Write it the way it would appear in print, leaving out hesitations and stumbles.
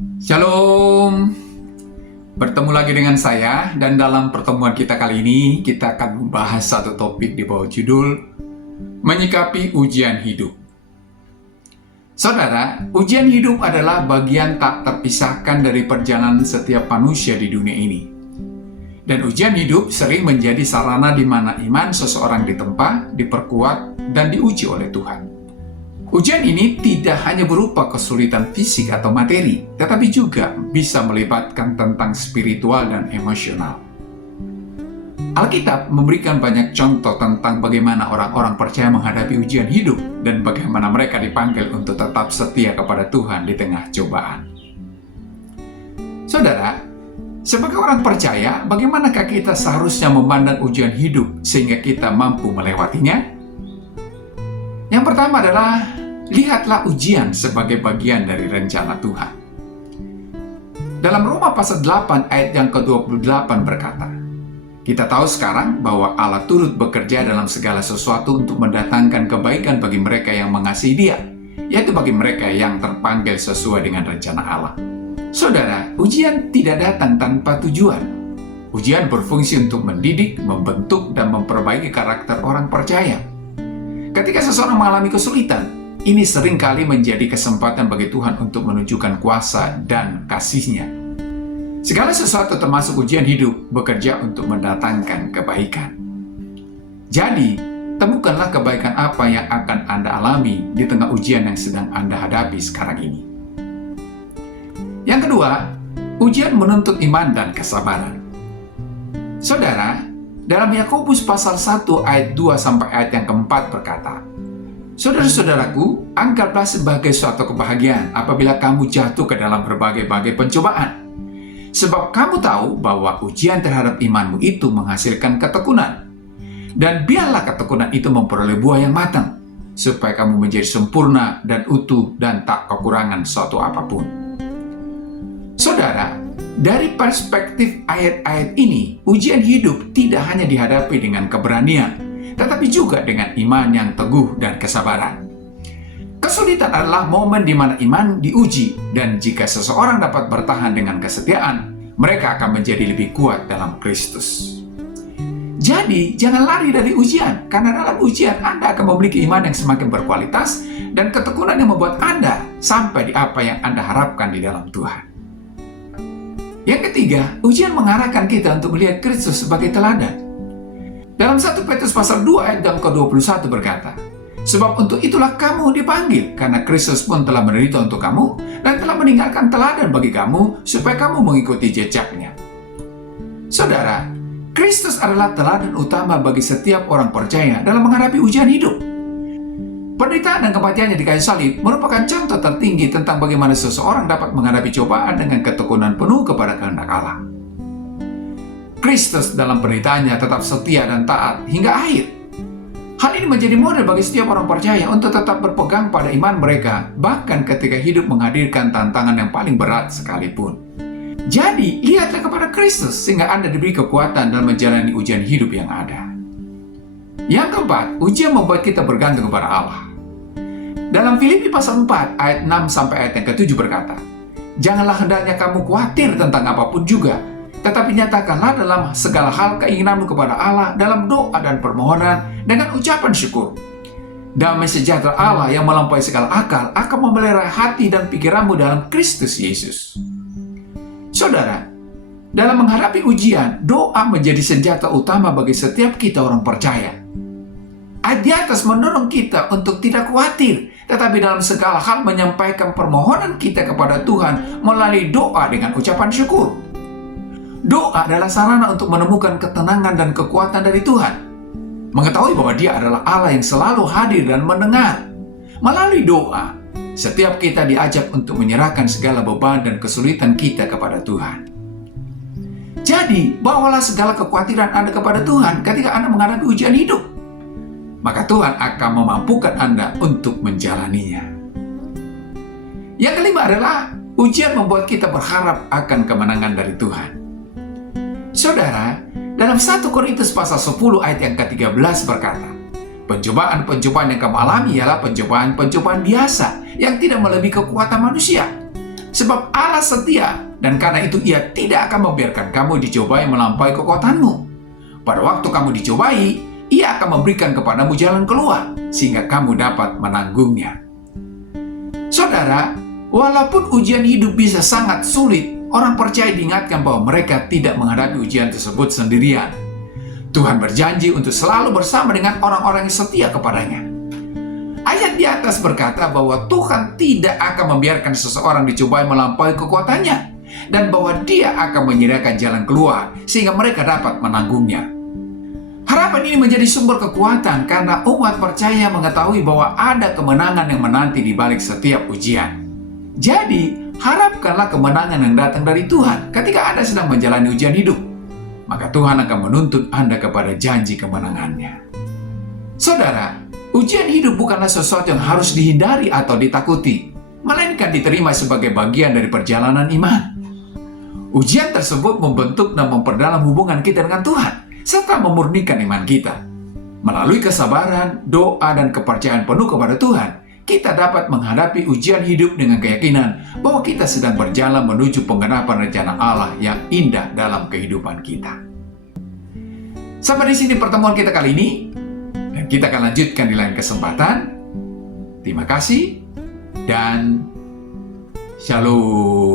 Shalom, bertemu lagi dengan saya dan dalam pertemuan kita kali ini kita akan membahas satu topik di bawah judul Menyikapi Ujian Hidup. Saudara, ujian hidup adalah bagian tak terpisahkan dari perjalanan setiap manusia di dunia ini. Dan ujian hidup sering menjadi sarana di mana iman seseorang ditempa, diperkuat, dan diuji oleh Tuhan. Ujian ini tidak hanya berupa kesulitan fisik atau materi, tetapi juga bisa melibatkan tentang spiritual dan emosional. Alkitab memberikan banyak contoh tentang bagaimana orang-orang percaya menghadapi ujian hidup dan bagaimana mereka dipanggil untuk tetap setia kepada Tuhan di tengah cobaan. Saudara, sebagai orang percaya, bagaimanakah kita seharusnya memandang ujian hidup sehingga kita mampu melewatinya? Yang pertama adalah, lihatlah ujian sebagai bagian dari rencana Tuhan. Dalam Roma pasal 8 ayat yang ke-28 berkata, kita tahu sekarang bahwa Allah turut bekerja dalam segala sesuatu untuk mendatangkan kebaikan bagi mereka yang mengasihi Dia, yaitu bagi mereka yang terpanggil sesuai dengan rencana Allah. Saudara, ujian tidak datang tanpa tujuan. Ujian berfungsi untuk mendidik, membentuk, dan memperbaiki karakter orang percaya. Ketika seseorang mengalami kesulitan, ini seringkali menjadi kesempatan bagi Tuhan untuk menunjukkan kuasa dan kasih-Nya. Segala sesuatu termasuk ujian hidup bekerja untuk mendatangkan kebaikan. Jadi, temukanlah kebaikan apa yang akan Anda alami di tengah ujian yang sedang Anda hadapi sekarang ini. Yang kedua, ujian menuntut iman dan kesabaran. Saudara, dalam Yakobus pasal 1 ayat 2 sampai ayat yang keempat berkata, saudara-saudaraku, anggaplah sebagai suatu kebahagiaan apabila kamu jatuh ke dalam berbagai-bagai pencobaan. Sebab kamu tahu bahwa ujian terhadap imanmu itu menghasilkan ketekunan. Dan biarlah ketekunan itu memperoleh buah yang matang, supaya kamu menjadi sempurna dan utuh dan tak kekurangan suatu apapun. Saudara, dari perspektif ayat-ayat ini, ujian hidup tidak hanya dihadapi dengan keberanian, tetapi juga dengan iman yang teguh dan kesabaran. Kesulitan adalah momen di mana iman diuji, dan jika seseorang dapat bertahan dengan kesetiaan, mereka akan menjadi lebih kuat dalam Kristus. Jadi, jangan lari dari ujian, karena dalam ujian Anda akan memiliki iman yang semakin berkualitas dan ketekunan yang membuat Anda sampai di apa yang Anda harapkan di dalam Tuhan. Yang ketiga, ujian mengarahkan kita untuk melihat Kristus sebagai teladan. Dalam 1 Petrus pasal 2 ayat yang ke-21 berkata, sebab untuk itulah kamu dipanggil, karena Kristus pun telah menderita untuk kamu dan telah meninggalkan teladan bagi kamu supaya kamu mengikuti jejaknya. Saudara, Kristus adalah teladan utama bagi setiap orang percaya dalam menghadapi ujian hidup. Penderitaan dan kematiannya di kayu salib merupakan contoh tertinggi tentang bagaimana seseorang dapat menghadapi cobaan dengan ketekunan penuh kepada kehendak Allah. Kristus dalam penderitaannya tetap setia dan taat hingga akhir. Hal ini menjadi model bagi setiap orang percaya untuk tetap berpegang pada iman mereka, bahkan ketika hidup menghadirkan tantangan yang paling berat sekalipun. Jadi, lihatlah kepada Kristus sehingga Anda diberi kekuatan dalam menjalani ujian hidup yang ada. Yang keempat, ujian membuat kita bergantung kepada Allah. Dalam Filipi pasal 4 ayat 6 sampai ayat yang ke-7 berkata, janganlah hendaknya kamu khawatir tentang apapun juga, tetapi nyatakanlah dalam segala hal keinginanmu kepada Allah dalam doa dan permohonan dengan ucapan syukur. Damai sejahtera Allah yang melampaui segala akal akan memelihara hati dan pikiranmu dalam Kristus Yesus. Saudara, dalam menghadapi ujian, doa menjadi senjata utama bagi setiap kita orang percaya. Ayat di atas mendorong kita untuk tidak khawatir, tetapi dalam segala hal menyampaikan permohonan kita kepada Tuhan melalui doa dengan ucapan syukur. Doa adalah sarana untuk menemukan ketenangan dan kekuatan dari Tuhan. Mengetahui bahwa Dia adalah Allah yang selalu hadir dan mendengar. Melalui doa, setiap kita diajak untuk menyerahkan segala beban dan kesulitan kita kepada Tuhan. Jadi, bawalah segala kekhawatiran Anda kepada Tuhan ketika Anda menghadapi ujian hidup. Maka Tuhan akan memampukan Anda untuk menjalaninya. Yang kelima adalah, ujian membuat kita berharap akan kemenangan dari Tuhan. Saudara, dalam 1 Korintus pasal 10 ayat yang ke-13 berkata, pencobaan-pencobaan yang kamu alami ialah pencobaan-pencobaan biasa yang tidak melebihi kekuatan manusia. Sebab Allah setia, dan karena itu Ia tidak akan membiarkan kamu dicobai melampaui kekuatanmu. Pada waktu kamu dicobai, Ia akan memberikan kepadamu jalan keluar, sehingga kamu dapat menanggungnya. Saudara, walaupun ujian hidup bisa sangat sulit, orang percaya diingatkan bahwa mereka tidak menghadapi ujian tersebut sendirian. Tuhan berjanji untuk selalu bersama dengan orang-orang yang setia kepadanya. Ayat di atas berkata bahwa Tuhan tidak akan membiarkan seseorang dicobai melampaui kekuatannya, dan bahwa Dia akan menyediakan jalan keluar sehingga mereka dapat menanggungnya. Harapan ini menjadi sumber kekuatan karena umat percaya mengetahui bahwa ada kemenangan yang menanti di balik setiap ujian. Jadi, harapkanlah kemenangan yang datang dari Tuhan ketika Anda sedang menjalani ujian hidup. Maka Tuhan akan menuntut Anda kepada janji kemenangannya. Saudara, ujian hidup bukanlah sesuatu yang harus dihindari atau ditakuti, melainkan diterima sebagai bagian dari perjalanan iman. Ujian tersebut membentuk dan memperdalam hubungan kita dengan Tuhan, serta memurnikan iman kita. Melalui kesabaran, doa, dan kepercayaan penuh kepada Tuhan, kita dapat menghadapi ujian hidup dengan keyakinan bahwa kita sedang berjalan menuju penggenapan rencana Allah yang indah dalam kehidupan kita. Sampai di sini pertemuan kita kali ini. Kita akan lanjutkan di lain kesempatan. Terima kasih dan shalom.